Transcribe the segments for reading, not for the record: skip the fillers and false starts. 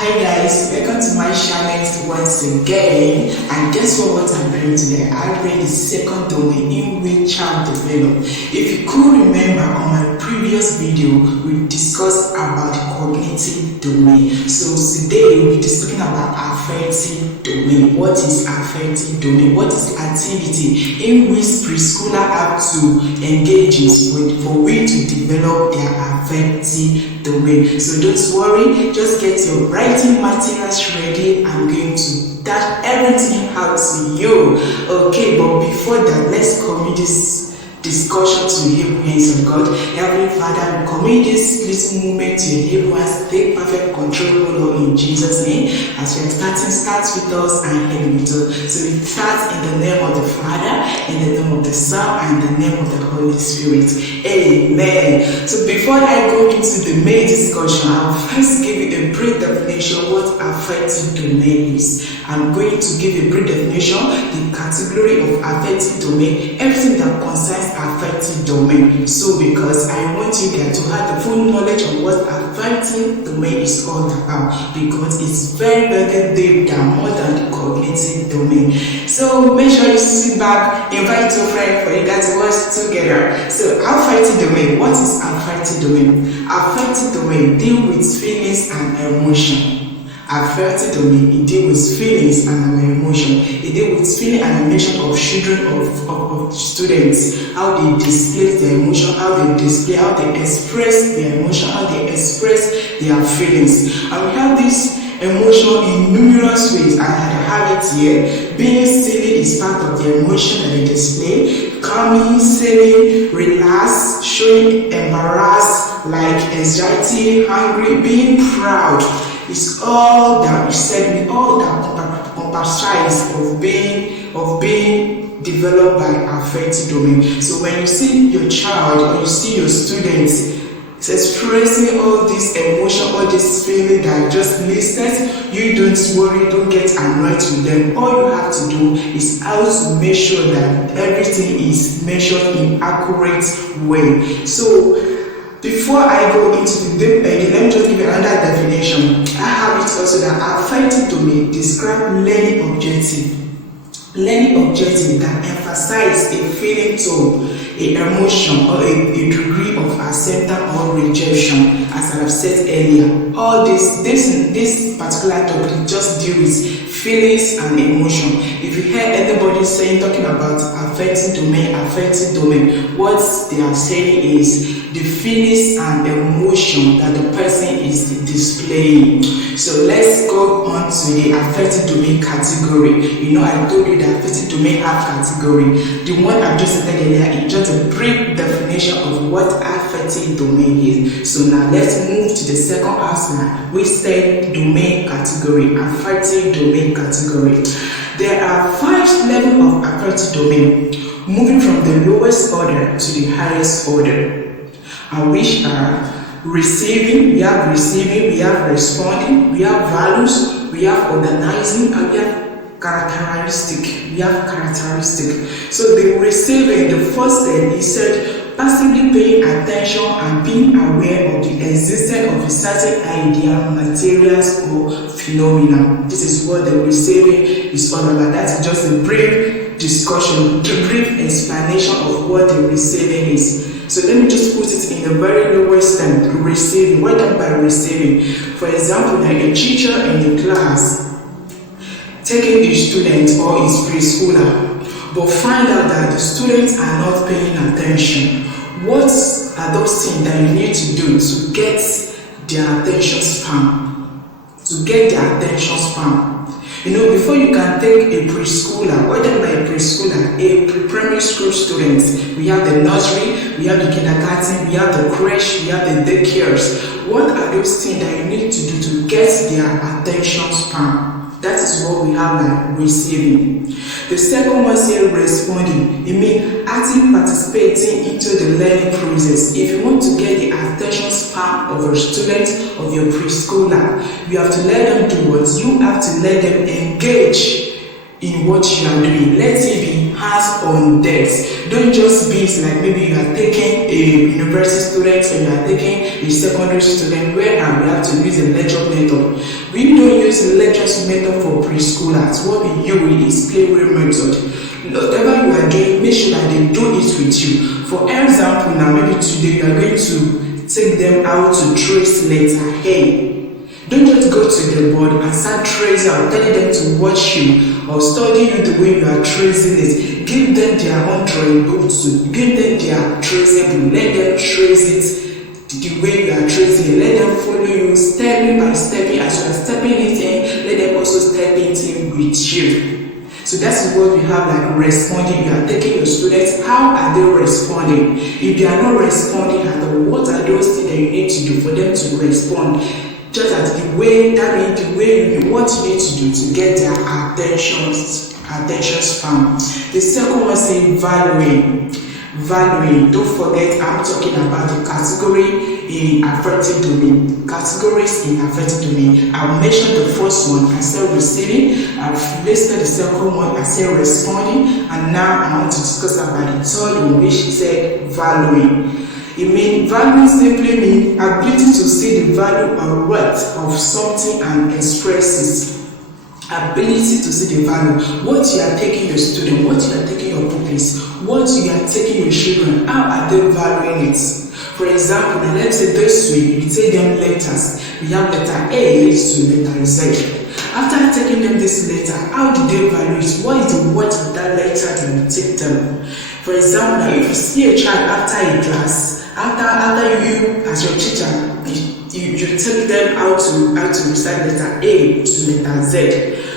Hi guys, welcome to my channel once again. And guess what I'm bringing today? I bring the second domain in which child develop. If you could remember on my previous video, we discussed about the cognitive domain. So today we'll be discussing about affective domain. What is affective domain? What is the activity in which preschoolers have to engage in for we to develop their affective domain? So don't worry, just get your writing materials ready. I'm going to dash everything out to you. Okay, but before that, let's commit this discussion to the able hands of God. Heavenly Father, we commit this little moment to your able hands. Take perfect control, Lord, in Jesus' name. As we are start with us and end with us. So we start in the name of the Father, in the name of the Son, and in the name of the Holy Spirit. Amen. So before I go into the main discussion, I'll first give you a brief definition of what affective domain is. I'm going to give a brief definition, the category of affective domain, everything that concerns affective domain. So because I want you guys to have the full knowledge of what affective domain is all about, because it's very, very deep down, more than the cognitive domain. So make sure you sit back, invite your friend for you guys to watch together. So affective domain, what is affective domain? Affective domain deal with feelings and emotion. Affective domain, it deals with feelings and emotion. It deals with feeling and emotion of children, of students, how they display their emotion, how they express their emotion, how they express their feelings. And we have this emotion in numerous ways. I have it here. Being silly is part of the emotion that they display. Calming, silly, relaxed, showing embarrassed, like anxiety, hungry, being proud. It's all that we said, all that comprise of being developed by affective domain. So when you see your child or you see your students expressing all this emotion, all this feeling that I just listed, you don't worry, don't get annoyed with them. All you have to do is how to make sure that everything is measured in accurate way. So before I go into the let me just give you another definition. I have it also that affective domain describe learning objective. Learning objective that emphasize a feeling tone, an emotion, or a degree of acceptance or rejection, as I have said earlier. All this particular topic just deals with feelings and emotion. If you hear anybody talking about affective domain, what they are saying is the feelings and emotion that the person is displaying. So let's go on to the affective domain category. You know, I told you that affective domain have category. The one I just said earlier is just a brief definition of what affective domain is. So now let's move to the second aspect. We said domain category, affective domain category. There are 5 levels of affective domain, moving from the lowest order to the highest order, and which are receiving, we have responding, we have values, we have organizing, and we have characteristic. So the receiving, the first step, he said, passively paying attention and being aware of the existence of a certain idea, materials, or phenomena. This is what the receiving is all about. That's just a brief discussion, a brief explanation of what the receiving is. So let me just put it in the very lowest step, receiving. What do I mean by receiving? For example, like a teacher in a class taking the student or his preschooler, but find out that the students are not paying attention. What are those things that you need to do to get their attention span? You know, before you can take a preschooler, what do I mean by a preschooler? A primary school student. We have the nursery, we have the kindergarten, we have the creche, we have the daycares. What are those things that you need to do to get their attention span? That is what we have like receiving. The second one is responding. It means actively participating into the learning process. If you want to get the attention span of a student, of your preschooler, you have to let them do what? You have to let them engage in what you are doing. Let it be hands on desk. Don't just be like maybe you are taking a university student or you are taking a secondary student where we have to use a lecture method. We don't use lecture method for preschoolers. What we use is playway method. Whatever you are doing, make sure that they do it with you. For example, now maybe today you are going to take them out to trace letter A. Don't just go to the board and start tracing or telling them to watch you or study you the way you are tracing it. Give them their own drawing book to give them their tracing book. Let them trace it the way you are tracing it. Let them follow you stepping by stepping. As you are stepping it in, let them also step it in with you. So that's what we have, like responding. You are taking your students, how are they responding? If they are not responding at all, what are those things that you need to do for them to respond? Just as the way what you need to do to get their attentions found. The second one is valuing. Don't forget, I'm talking about the category in affective domain. Categories in affective domain. I've mentioned the first one, I said receiving. I've listed the second one, I said responding. And now I want to discuss about the third one, which said valuing. Value simply means ability to see the value or worth of something and express it. Ability to see the value. What you are taking your student, what you are taking your pupils, what you are taking your children, how are they valuing it? For example, now let's say this week, you take them letters. We have letter A to letter Z. After taking them this letter, how do they value it? What is the worth of that letter that you take them? For example, now if you see a child after a class, after you as your teacher, you take them how to recite letter A to letter Z,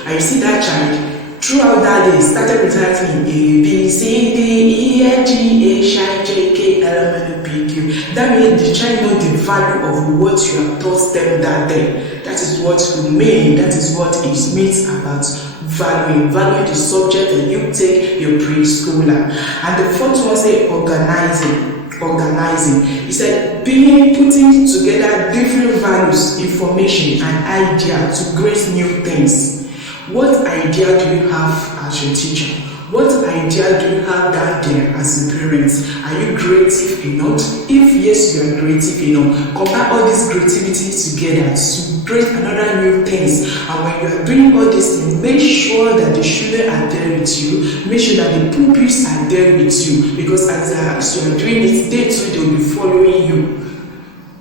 and you see that child throughout that day started reciting A, B, C, D, E, F, G, H, I, J, K, L, M, N, O, P, Q. That means the child knows the value of what you have taught them that day. That is what you mean. That is what it means about valuing the subject that you take your preschooler. And the fourth one say organizing. He said putting together different values, information and idea to create new things. What idea do you have as your teacher? What idea do you have down there as a parent? Are you creative enough? If yes, you are creative enough, combine all this creativity together to create another new things. And when you are doing all this things, make sure that the children are there with you. Make sure that the pupils are there with you. Because as you are doing it, they too, they will be following you.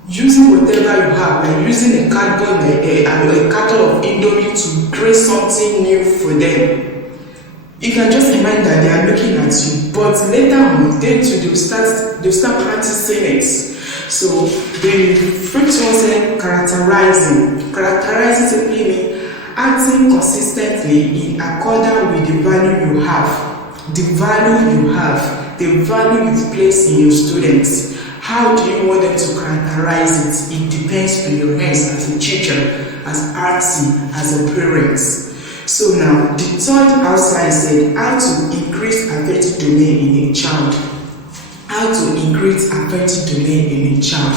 Using whatever you have, like using a cardboard, a carton of Indomie to create something new for them. You can just imagine that they are looking at you, but later on, they'll start practicing it. So the first one said characterizing. Characterizing simply means acting consistently in accordance with the value you have. The value you've placed in your students. How do you want them to characterize it? It depends on your hands as a teacher, as RC, as a parent. So now, the third outside said how to increase affective domain in a child. How to increase affective domain in a child.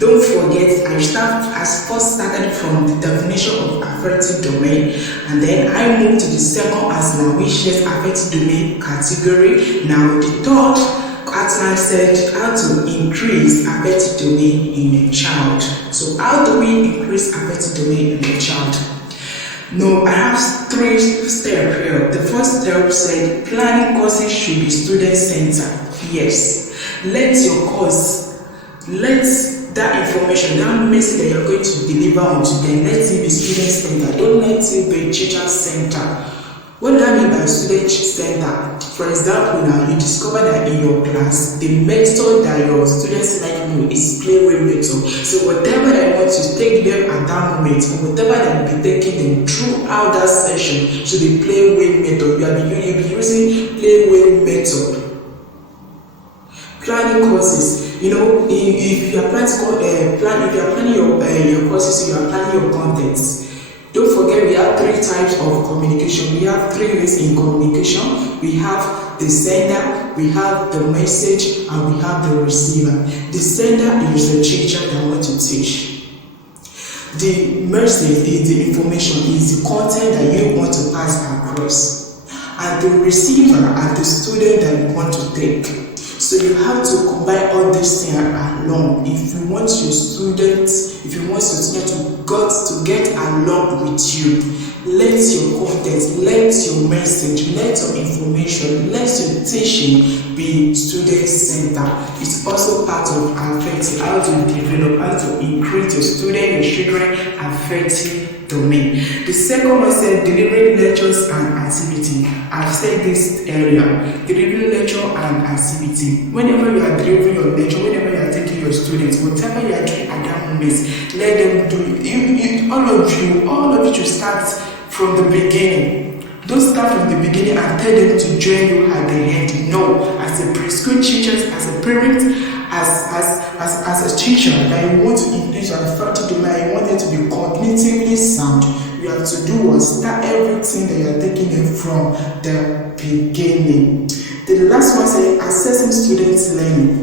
Don't forget, I first started from the definition of affective domain, and then I moved to the second as now, which is affective domain category. Now, the third outline said how to increase affective domain in a child. So, how do we increase affective domain in a child? No, I have 3 steps here. The first step said planning courses should be student-centered. Yes. Let that information, that message that you're going to deliver onto them, let it be student-centered. Don't let it be teacher-centered. What do I mean by student-centered? For example, now you discover that in your class, the method that your students like you is playway method. So whatever I want to take them at that moment, or whatever that will be taking them throughout that session, should be playway method. You'll be using playway method. Planning courses. You know, if you are planning your courses, you are planning your contents. Don't forget, we have 3 types of communication. We have 3 ways in communication. We have the sender, we have the message, and we have the receiver. The sender is the teacher that wants to teach. The message is the information, is the content that you want to pass across. and the receiver and the student that you want to take. So you have to combine all these things along if you want your student to get along with you. Let your content, let your message, let your information, let your teaching be student-centered. It's also part of affective, how to develop, how to increase your student, your children affective domain. The second one said delivering lectures and activity. I've said this earlier. Delivering lecture and activity. Whenever you are delivering your lecture, whenever you are taking your students, whatever you are doing at that moment, let them do it. All of you should start from the beginning. Don't start from the beginning and tell them to join you at the end. No, as a preschool teacher, as a parent, as a teacher that you want to increase your affective domain, you want them to be cognitively sound, you have to do was start everything that you are taking them from the beginning. The last one says assessing students' learning.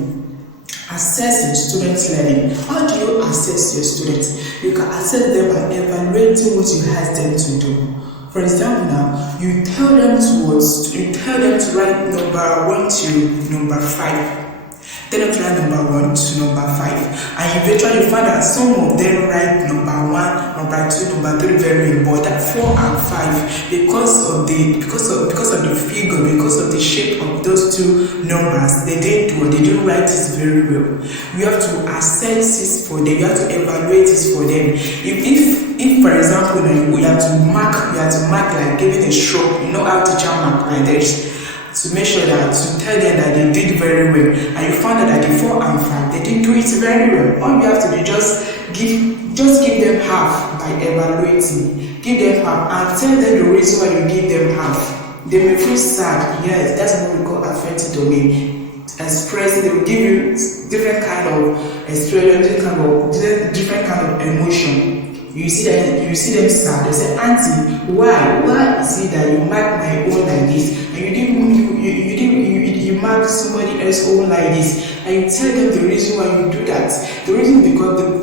Assessing students' learning. How do you assess your students? You can assess them by evaluating what you ask them to do. For example, now you tell them to write number 1 to number 5. Tell them to write number 1 to number 5, and eventually you find that some of them write number 1, number 2, number 3 very important. 4 and 5 because of the figure, because of the shape of those two numbers, they didn't write this very well. You have to assess this for them. You have to evaluate this for them. If for example, you have to mark like giving a stroke. You know how teacher mark like this, to make sure that, to tell them that they did very well, and you found out that the 4 and 5 they didn't do it very well. All you have to do just give them half by evaluating. Give them half and tell them the reason why you give them half. They may feel sad. Yes, that's what we call affective domain. Express, they will give you different kind of experience, different kind of emotion. You see them sad. They say, Auntie, why is it that you mark my own like this, and you mark somebody else's own like this? And you tell them the reason why you do that. The reason is because the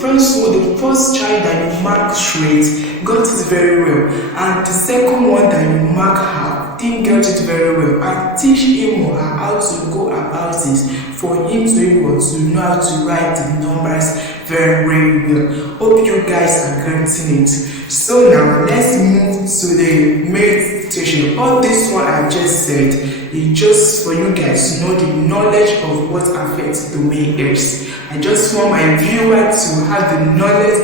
first child that you mark straight got it very well, and the second one that you mark half didn't get it very well. And teach him or her how to go about it for him to be able to know how to write the numbers very well. Hope you guys are getting it. So now let's move to the meditation. All this one I just said is just for you guys to know the knowledge of what affective domain is. I just want my viewer to have the knowledge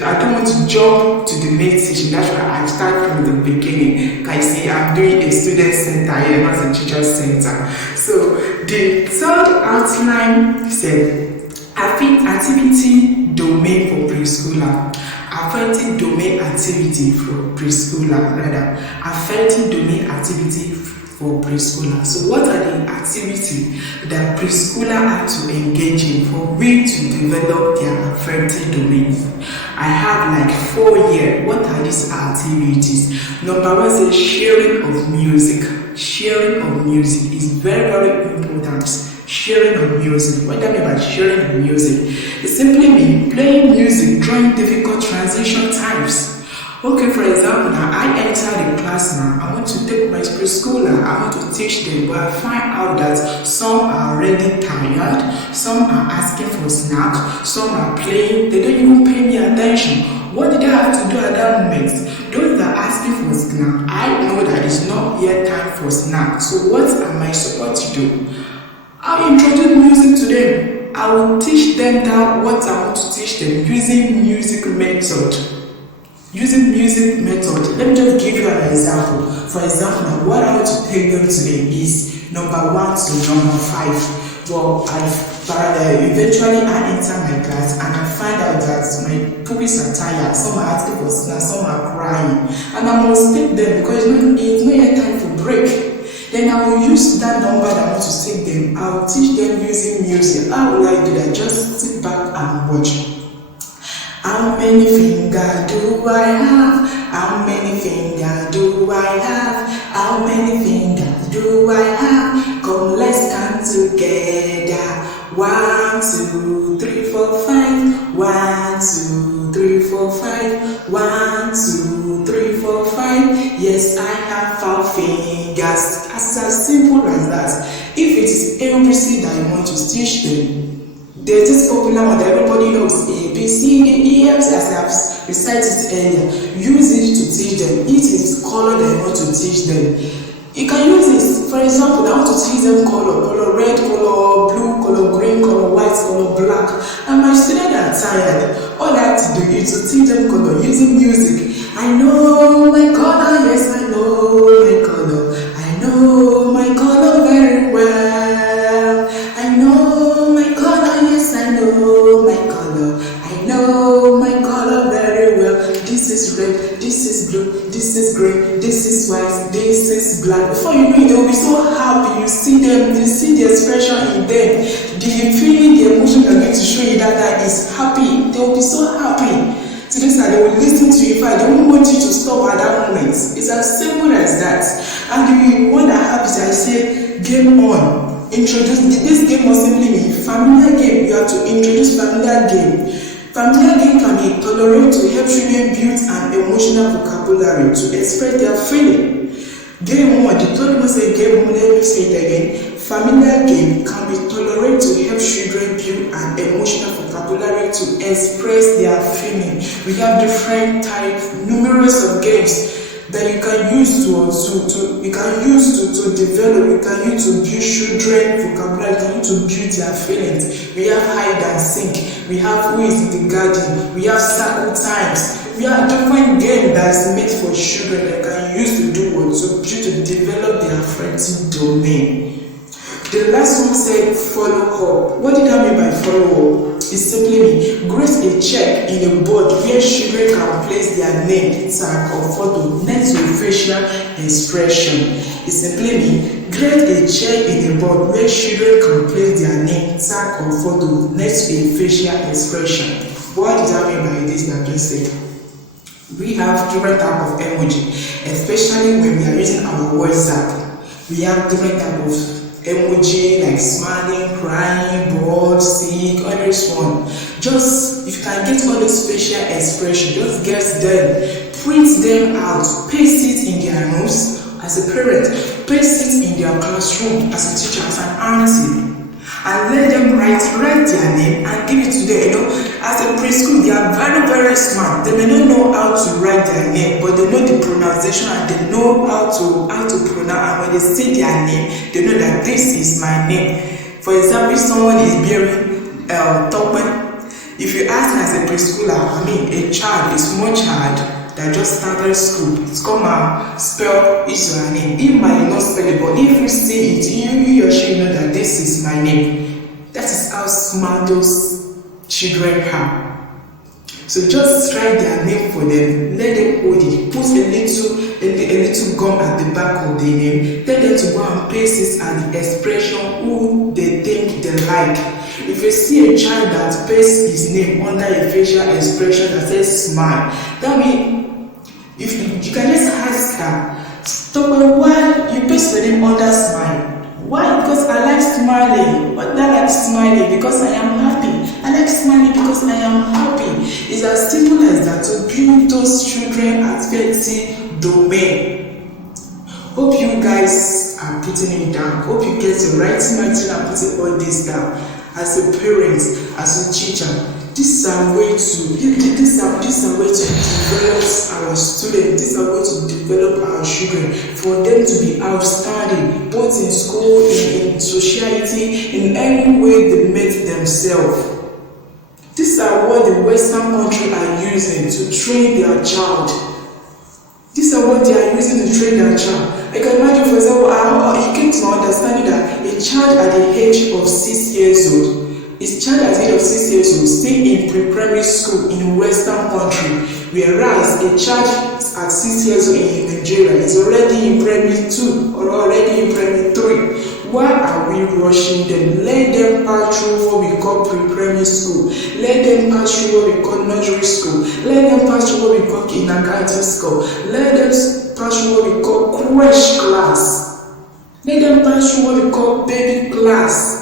I don't want to jump to the meditation. That's why I start from the beginning. Can you see I'm doing a student center here, not a teacher center. So the third outline said activity domain for preschooler. Affective domain activity for preschooler, rather. Affective domain activity for preschooler. So what are the activities that preschooler have to engage in for we to develop their affective domains? I have like 4 here. What are these activities? Number 1 says sharing of music. Sharing of music is very, very important. Sharing of music. What do I mean by sharing of music? It simply means playing music during difficult transition times. Okay, for example, now I enter the class now. I want to take my preschooler. I want to teach them, but I find out that some are already tired, some are asking for snack, some are playing. They don't even pay me attention. What did I have to do at that moment? Those that are asking for snack, I know that it's not yet time for snack. So what am I supposed to do? I'll introduce music to them. I will teach them that what I want to teach them using music method. Using music method. Let me just give you an example. For example, now what I want to take them today is number 1 to number 5. Well, eventually I enter my class and I find out that my pupils are tired. Some are asking for snack, some are crying, and I must take them because it's not yet time for break. Then I will use that number that I want to take them. I will teach them using music. How will I do that? Just sit back and watch. How many fingers do I have? How many fingers do I have? How many fingers do I have? Come, let's count together. 1, 2, 3, 4, 5. 1, 2, 3, 4, 5. 1, 2, 3, 4, 5. Yes, I have 5 fingers. As simple as that. If it is ABC that you want to teach them, there's this popular one that everybody knows, A, B, C, D, E, F, as I have recited it earlier. Use it to teach them. It is color that you want to teach them. You can use this. For example, I want to teach them color red, color blue, color green, color white, color black. And my students are tired. All I have to do is to teach them color using music. I know my color, yes, I know my color. I know my color very well. I know my color, yes, I know my color. I know my color very well. This is red, this is blue, this is green, this is white, this is black. Before you know it, they will be so happy. You see them, you see the expression in them. The feeling, the emotion they're going to show you that is happy. They will be so happy. So this time they will listen to you. In fact, they won't want you to stop at that moment. It's as simple as that. And the one that happens, I say, game on. Introduce this game must simply mean familiar game. You have to introduce familiar game. Familiar game can be tolerated to help children build an emotional vocabulary to express their feeling. Game one, the third one say game one, let me say it again. Familiar game can be tolerated to help children build an emotional vocabulary to express their feeling. We have different types, numerous of games that you can use to develop, you can use to build children vocabulary, you can use to build their feelings. We have hide and seek, we have who is in the garden, we have circle times, we have different games that's made for children that can use to do what to develop their affective domain. The last one said follow up. What did I mean by follow up? It simply means create a check in a board where children can place their name, tag, or photo next to a facial expression. It simply means create a check in a board where children can place their name, tag, or photo next to a facial expression. What did I mean by this that I just said? We have different type of emoji, especially when we are using our WhatsApp. We have different type of emoji like smiling, crying, bored, sick, all this one. Just if you can get all those facial expressions, just get them, print them out, paste it in their notes as a parent, paste it in their classroom as a teacher, as an auntie, and let them write their name and give it to them. You know, as a preschool, they are very, very smart. They may not know how to write their name, but they know the pronunciation and they know how to pronounce. And when they say their name, they know that this is my name. For example, if someone is bearing Tokman, if you ask as a preschooler, a child, a small child that just started school, come and spell is your name. He might not spell it, but if you see it, you or she know that this is my name. That is how smart those children are. So just write their name for them, let them hold it, put a little gum at the back of the name, tell them to go and paste it at the expression who they think they like. If you see a child that pastes his name under a facial expression that says smile, that means if you can just ask her, stop, why you paste the name under smile? Why? Because I like smiling. But I like smiling because I am happy. I like smiling because I am happy. It's as simple as that to build those children affective domain. Hope you guys are putting it down. Hope you get the right material and putting all this down. As a parent, as a teacher, this is a way to develop our students. This is a way to develop our children for them to be outstanding, both in school, in society, in any way they make themselves. These are what the Western country are using to train their child. These are what they are using to train their child. I can imagine, for example, he came to understanding that a child at the age of 6 years old, stay in pre-primary school in Western country, whereas a child at 6 years old in Nigeria is already in primary 2 or already in primary 3. Why are we rushing them? Let them pass through what we call pre-primary school. Let them pass through what we call nursery school. Let them pass through what we call kindergarten school. Let them pass through what we call creche class. Let them pass through what we call baby class.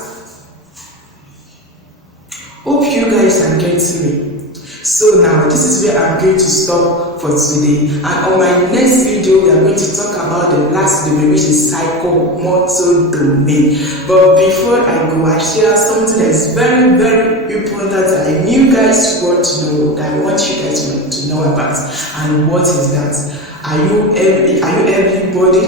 Hope you guys are getting me. So now this is where I'm going to stop for today, and on my next video we are going to talk about the last domain, which is psychomotor domain. But before I go, I share something that's very important that I need you guys want to know, that I want you guys to know about. And what is that? Are you everybody?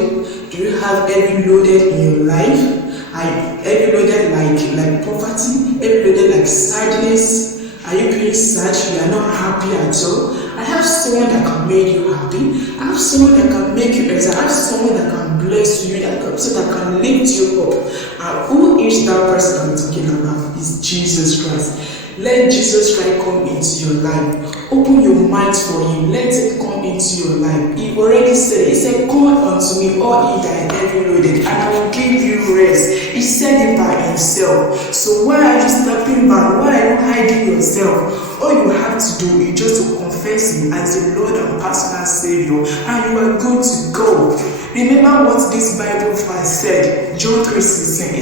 Do you have every loaded in your life? Are you every loaded like poverty? Every loaded like sadness? Are you being sad? You are not happy at all? I have someone that can make you happy. I have someone that can make you better. I have someone that can bless you, that can lift you up. And who is that person I'm talking about? Is Jesus Christ. Let Jesus Christ come into your life. Open your mind for him. Let him come into your life. He already said, he said, come unto me, all ye that are heavy loaded, and I will give you rest. He said it by himself. So why are you stepping back? Why are you hiding yourself? All you have to do is just to confess him as your Lord and personal Savior, and you are good to go. Remember what this Bible verse said, John 3:16.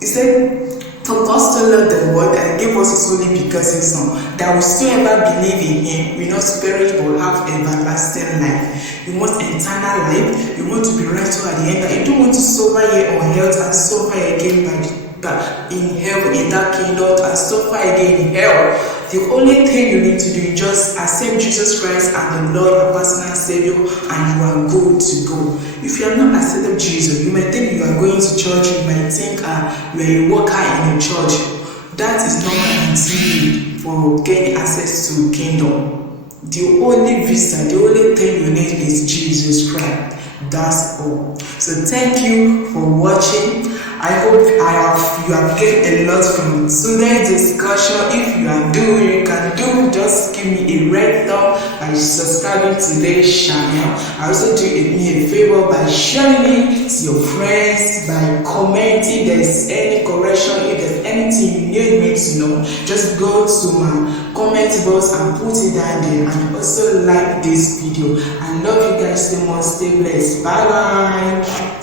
He said, for God so loved the world and gave us his only begotten Son, that whosoever believe in him will not perish but have everlasting life. You want eternal life. You want to be rested at the end. You don't want to suffer here on earth and suffer again in hell, in that kingdom, and suffer again in hell. The only thing you need to do is just accept Jesus Christ as the Lord and personal Savior, and you are good to go. If you have not accepted Jesus, you might think you are going to church, you might think you are a worker in a church. That is not guaranteed for getting access to the kingdom. The only visa, the only thing you need is Jesus Christ. That's all. So thank you for watching. I hope you have gained a lot from today's discussion. If you are doing, you can do, just give me a red thumb by subscribing to this channel. I also do me a favor by sharing it to your friends, by commenting if there's any correction, if there's anything you need me to know. Just go to my comment box and put it down there, and also like this video. I love you guys so much. Stay blessed. Bye bye.